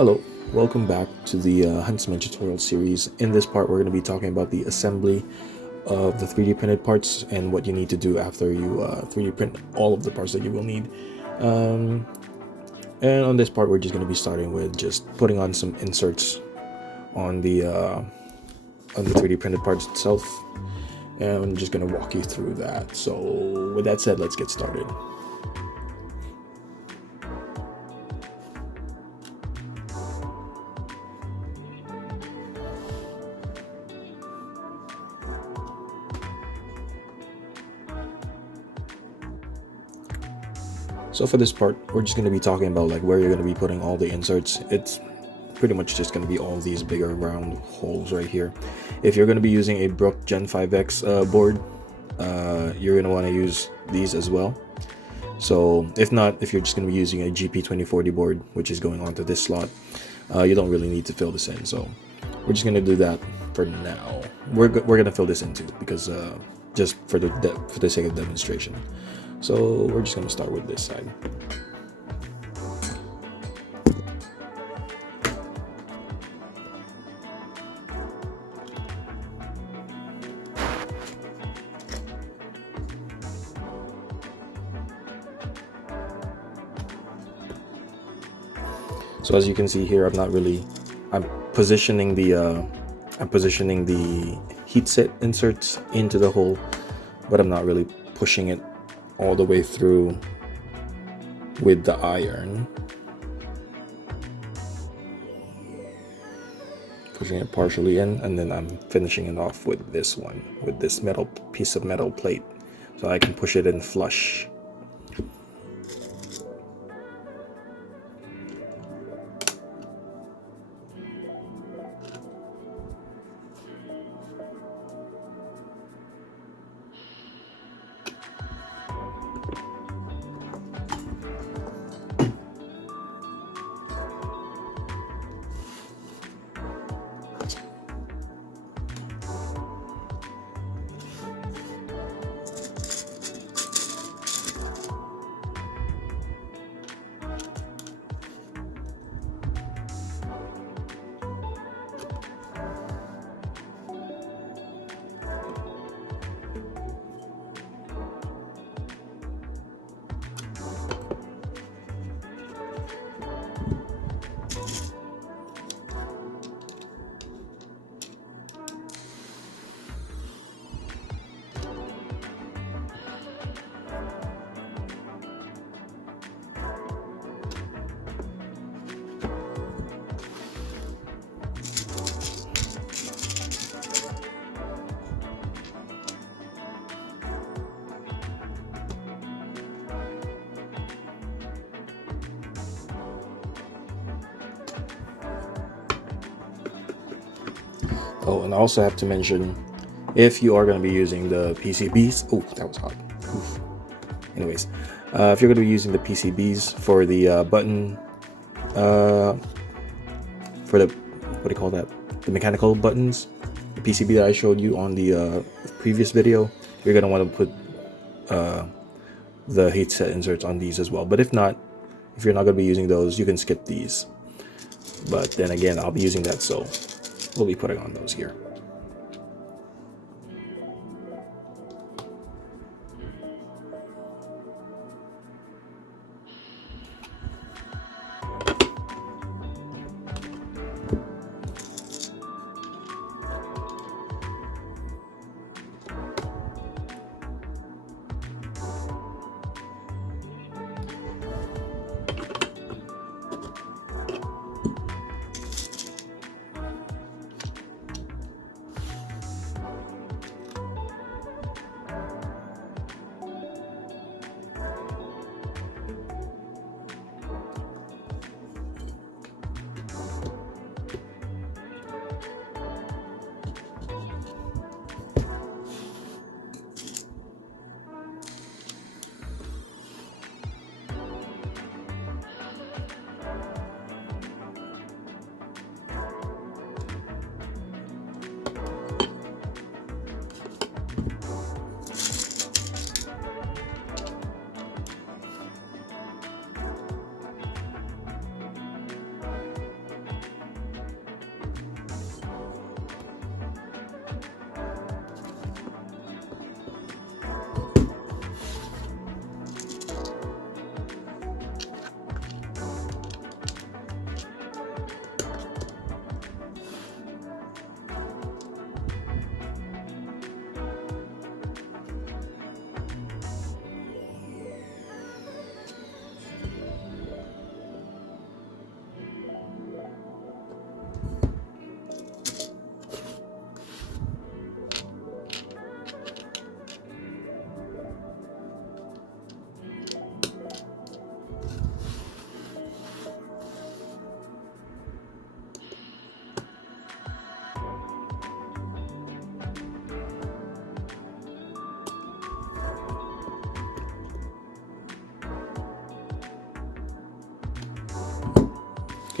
Hello, welcome back to the Huntsman tutorial series. In this part, we're going to be talking about the assembly of the 3D printed parts and what you need to do after you 3D print all of the parts that you will need. Um, and on this part, we're just going to be starting with just putting on some inserts on the 3D printed parts itself. And I'm just going to walk you through that. So with that said, let's get started. So for this part, we're just going to be talking about like where you're going to be putting all the inserts. It's pretty much just going to be all these bigger round holes right here. If you're going to be using a Brook Gen 5X board, you're going to want to use these as well. So if not, if you're just going to be using a GP2040 board, which is going onto this slot, you don't really need to fill this in. So we're just going to do that for now. We're going to fill this in too, because just for the sake of demonstration. So we're just going to start with this side. So as you can see here, I'm positioning the heat set inserts into the hole, but I'm not really pushing it all the way through with the iron. Pushing it partially in, and then I'm finishing it off with this one, with this piece of metal plate, so I can push it in flush. Oh, and I also have to mention, if you are going to be using the PCBs, oh, that was hot. Oof. Anyways, if you're going to be using the PCBs for the button, for the, what do you call that? The mechanical buttons, the PCB that I showed you on the previous video, you're going to want to put the heat set inserts on these as well. But if not, if you're not going to be using those, you can skip these. But then again, I'll be using that, so we'll be putting on those here.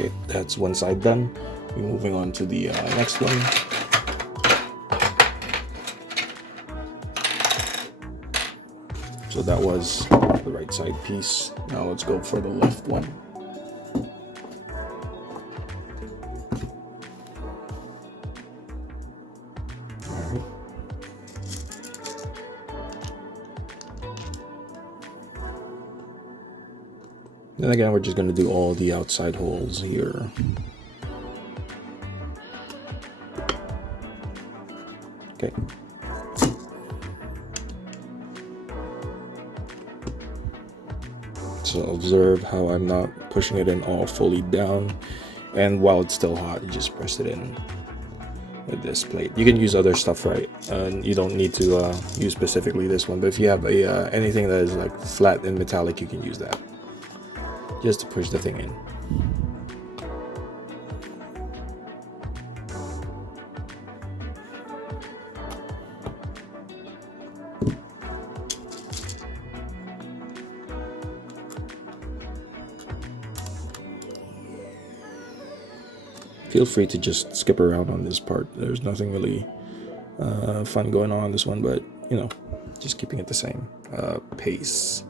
Okay, that's one side done. We're moving on to the next one. So that was the right side piece. Now let's go for the left one. Alright. Then again, we're just going to do all the outside holes here. Okay. So observe how I'm not pushing it in all fully down, and while it's still hot, you just press it in with this plate. You can use other stuff, right? You don't need to use specifically this one, but if you have a anything that is like flat and metallic, you can use that just to push the thing in. Feel free to just skip around on this part. There's nothing really fun going on this one, but you know, just keeping it the same pace.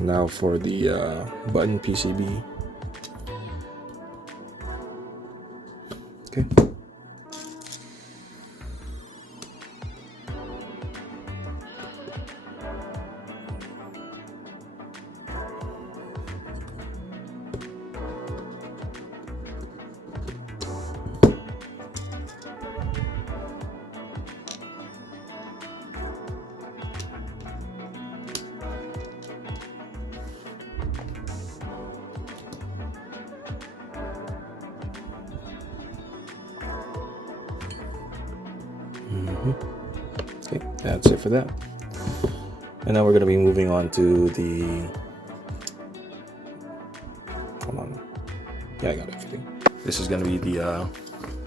Now for the button PCB. Okay. Okay, that's it for that. And now we're going to be moving on to the... Hold on. Yeah, I got everything. This is going to be the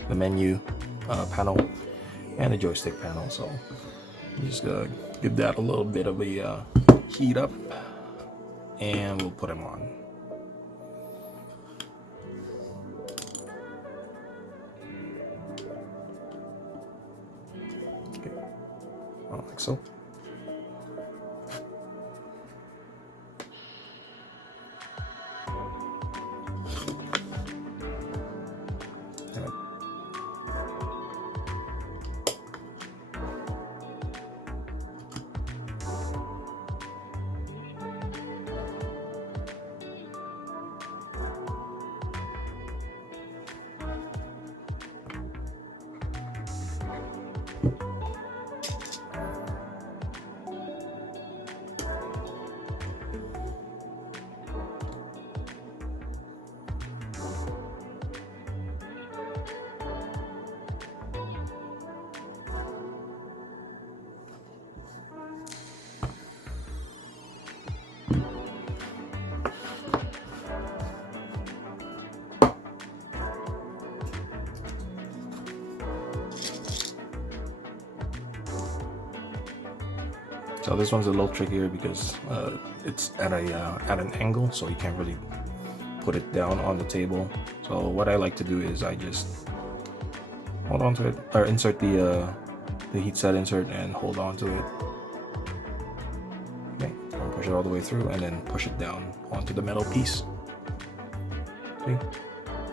menu panel and the joystick panel. So just give that a little bit of a heat up, and we'll put them on. Like so. So this one's a little trickier because it's at an angle, so you can't really put it down on the table. So what I like to do is I just hold on to it, or insert the heat set insert and hold on to it. Okay, and push it all the way through, and then push it down onto the metal piece. See,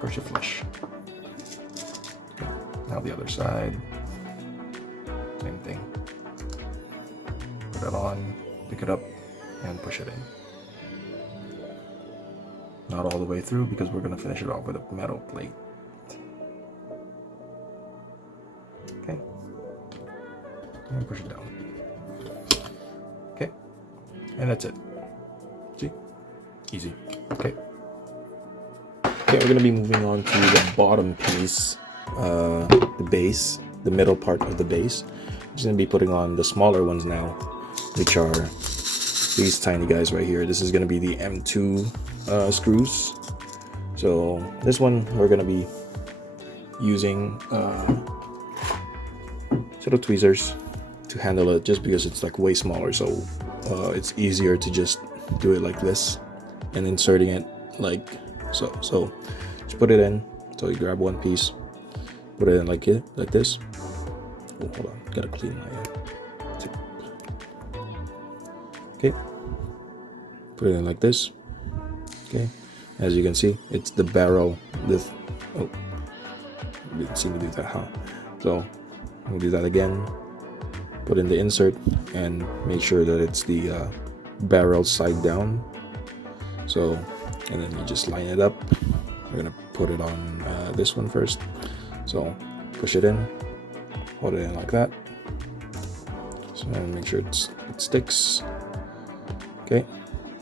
push it flush. Okay. Now the other side, same thing. Put it on, pick it up, and push it in. Not all the way through, because we're going to finish it off with a metal plate. Okay. And push it down. Okay. And that's it. See? Easy. Okay. Okay, we're going to be moving on to the bottom piece, the base, the middle part of the base. I'm just going to be putting on the smaller ones now, which are these tiny guys right here. This is going to be the M2 screws. So this one we're going to be using sort of tweezers to handle it, just because it's like way smaller, so it's easier to just do it like this and inserting it like so. So just put it in. So you grab one piece, put it in like this. Oh, hold on, gotta clean my tip. Okay, put it in like this. Okay, as you can see, it's the barrel. Oh, didn't seem to do that, huh? So we'll do that again. Put in the insert and make sure that it's the barrel side down. So, and then you just line it up. We're gonna put it on this one first. So push it in, hold it in like that. So make sure it sticks. Okay,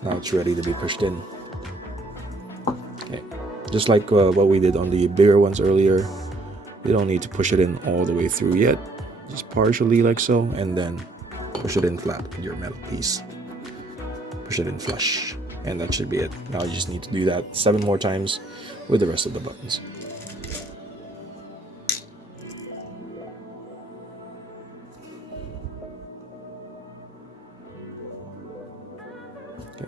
now it's ready to be pushed in. Okay, just like what we did on the bigger ones earlier. You don't need to push it in all the way through yet. Just partially like so, and then push it in flat with your metal piece. Push it in flush, and that should be it. Now you just need to do that 7 more times with the rest of the buttons. Okay.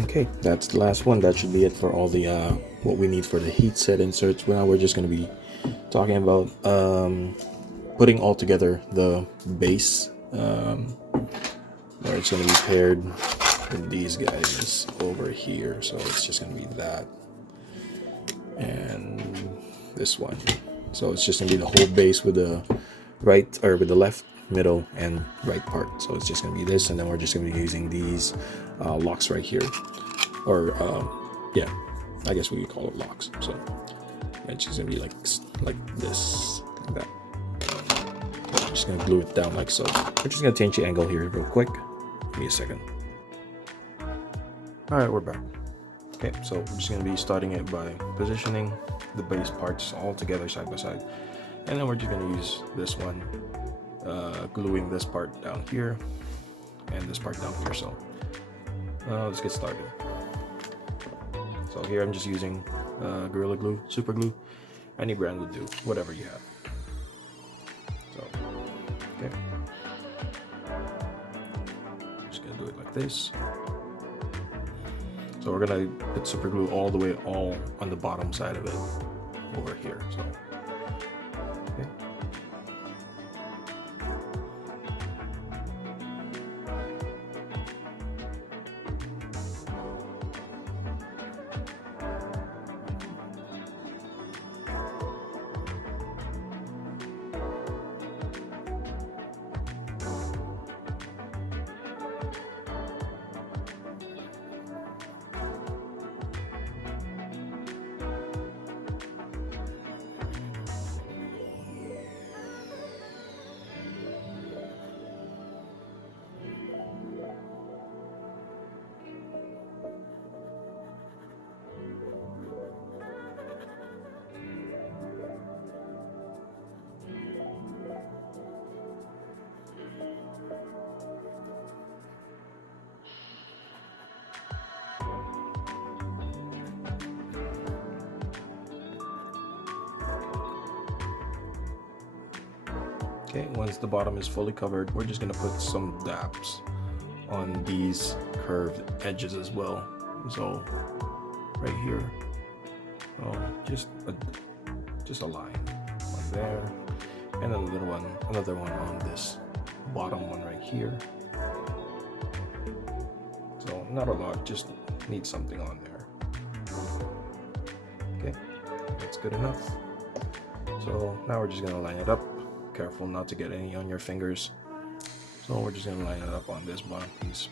Okay, that's the last one. That should be it for all the what we need for the heat set inserts. Now we're just going to be talking about putting all together the base, where it's going to be paired with these guys over here. So it's just going to be that and this one. So it's just going to be the whole base with the right, or with the left, middle, and right part. So it's just going to be this, and then we're just going to be using these locks right here, or yeah, I guess we could call it locks. So it's just going to be like this, like that. I'm just going to glue it down like so. We're just going to change the angle here real quick. Give me a second. All right, we're back. Okay, so we're just going to be starting it by positioning the base parts all together side by side, and then we're just going to use this one, gluing this part down here and this part down here. So let's get started. So here I'm just using Gorilla Glue, Super Glue. Any brand would do, whatever you have. So, okay. Just gonna do it like this. So we're gonna put super glue all the way on the bottom side of it over here. So, okay. Okay, once the bottom is fully covered, we're just gonna put some dabs on these curved edges as well. So right here, just a line on there, and another one on this bottom one right here. So not a lot, just need something on there. Okay, that's good enough. So now we're just gonna line it up. Careful not to get any on your fingers. So we're just gonna line it up on this bottom piece.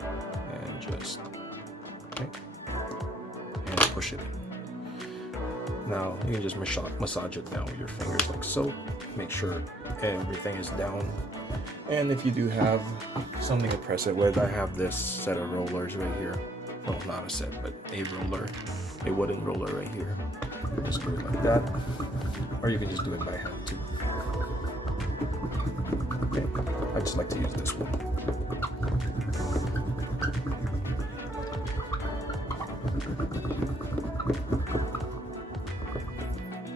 And just, okay, and push it in. Now you can just massage it down with your fingers like so. Make sure everything is down. And if you do have something to press it with, I have this set of rollers right here. Well, not a set, but a roller, a wooden roller right here. Just do it like that, or you can just do it by hand too. Okay, I just like to use this one.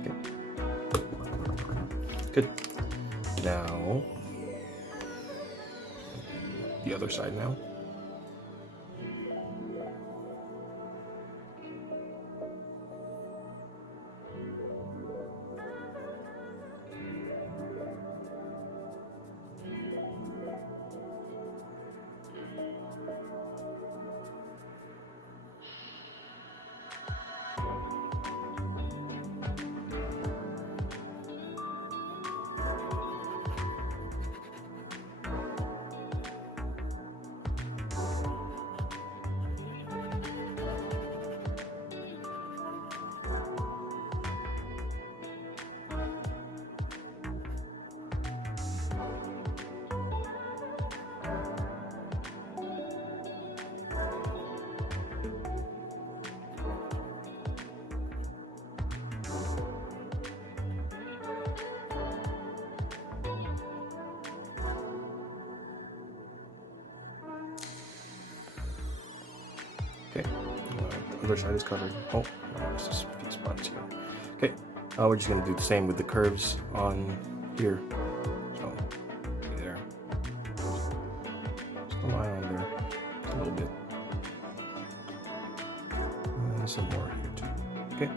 Okay, good. Now, the other side now. Okay, the other side is covered. Oh, there's just a few spots here. Okay, we're just gonna do the same with the curves on here. So, there. Just a line on there. some more here too. Okay,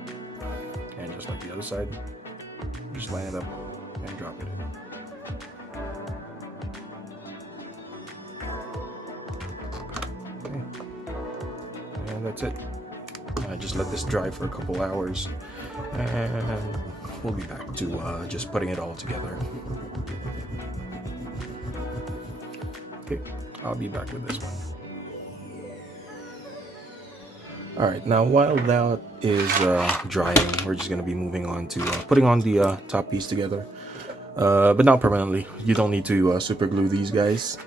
and just like the other side, just line it up and drop it in. Okay, and that's it. Just let this dry for a couple hours, and we'll be back to just putting it all together. Okay, I'll be back with this one. Alright, now while that is drying, we're just going to be moving on to putting on the top piece together. But not permanently. You don't need to super glue these guys.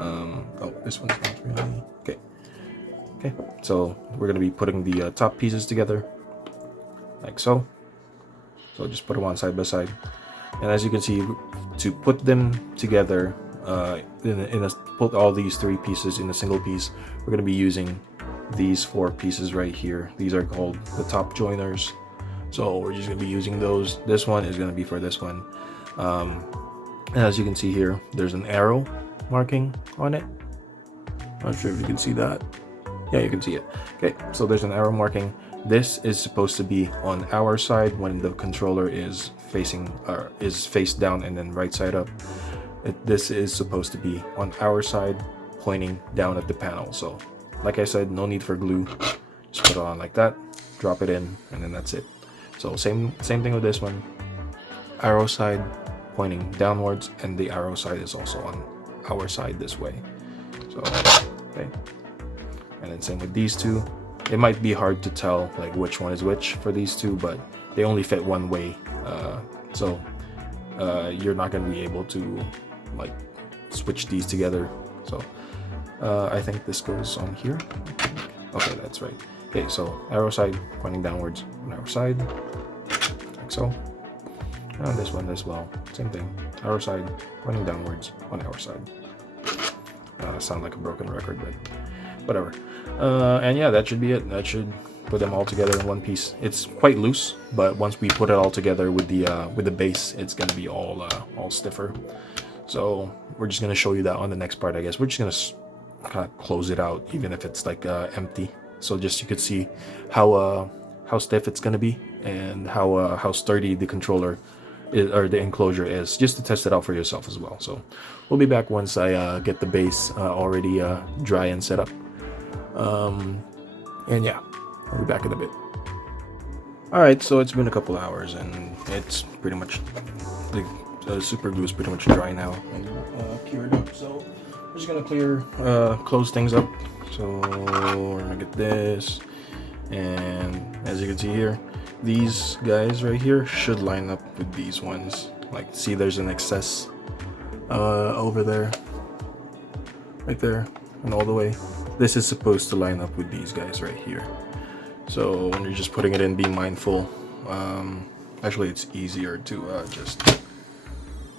Oh, this one's not really... Okay, so we're going to be putting the top pieces together, like so. So just put them on side by side. And as you can see, to put them together, put all these 3 pieces in a single piece, we're going to be using these 4 pieces right here. These are called the top joiners. So we're just going to be using those. This one is going to be for this one. And as you can see here, there's an arrow marking on it. Not sure if you can see that. Yeah, you can see it. Okay, so there's an arrow marking. This is supposed to be on our side when the controller is facing is face down and then right side up. This is supposed to be on our side, pointing down at the panel. So, like I said, no need for glue. Just put it on like that, drop it in, and then that's it. So same thing with this one. Arrow side pointing downwards, and the arrow side is also on our side this way. So, okay. And then same with these two. It might be hard to tell like which one is which for these two, but they only fit one way. So you're not going to be able to like switch these together. So I think this goes on here. Okay, that's right. Okay, so arrow side pointing downwards on our side, like so. And this one as well, same thing. Arrow side pointing downwards on our side. Sound like a broken record, but whatever. And yeah, that should be it. That should put them all together in one piece. It's quite loose, but once we put it all together with the base, it's gonna be all stiffer. So we're just gonna show you that on the next part, I guess. We're just gonna kind of close it out, even if it's like empty. So just you could see how stiff it's gonna be and how sturdy the controller is, or the enclosure is, just to test it out for yourself as well. So we'll be back once I get the base already dry and set up. And yeah, I'll be back in a bit. Alright, so it's been a couple hours and it's pretty much, the super glue is pretty much dry now and cured up. So we're just gonna close things up. So we're gonna get this, and as you can see here, these guys right here should line up with these ones. Like, see, there's an excess over there, right there, and all the way. This is supposed to line up with these guys right here. So when you're just putting it in, be mindful. Actually, it's easier to just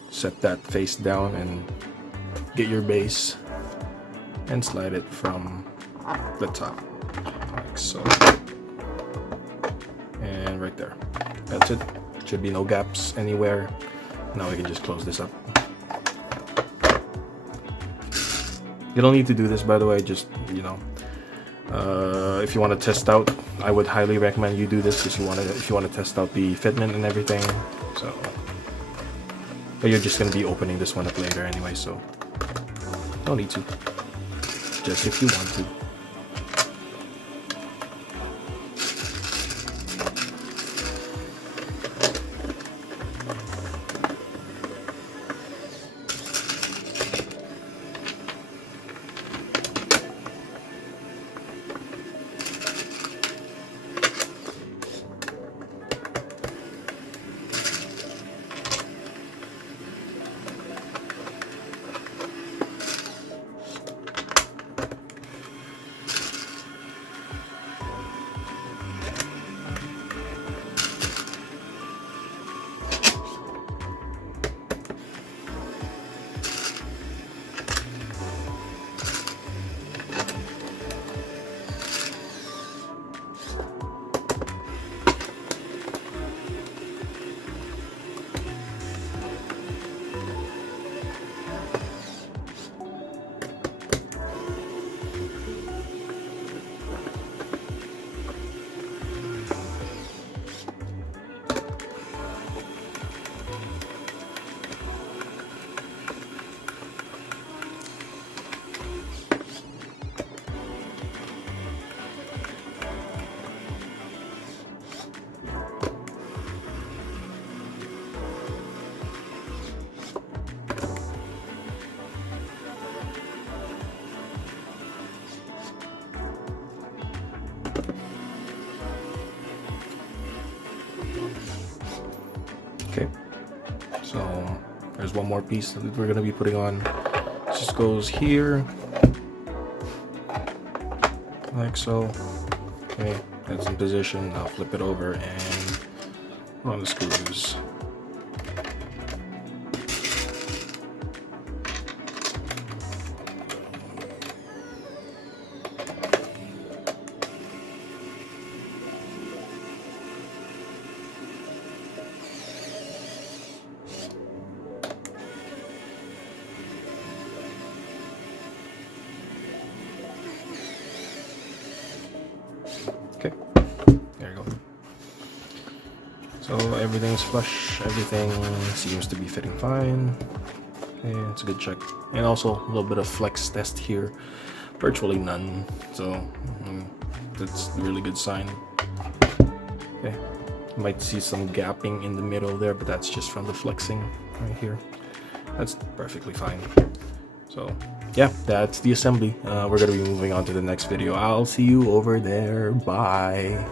set that face down and get your base and slide it from the top, like so. And right there. That's it. Should be no gaps anywhere. Now we can just close this up. You don't need to do this, by the way. Just, you know, if you want to test out, I would highly recommend you do this if you want to test out the fitment and everything. So, but you're just gonna be opening this one up later anyway, so no need to. Just if you want to. one more piece that we're gonna be putting on. This just goes here, like so. Okay, that's in position. I'll flip it over and put on the screws. Okay, there you go. So everything's flush, everything seems to be fitting fine. Okay, it's a good check. And also a little bit of flex test here, virtually none. So that's a really good sign. Okay, you might see some gapping in the middle there, but that's just from the flexing right here. That's perfectly fine. So yeah, that's the assembly. We're gonna be moving on to the next video. I'll see you over there. Bye.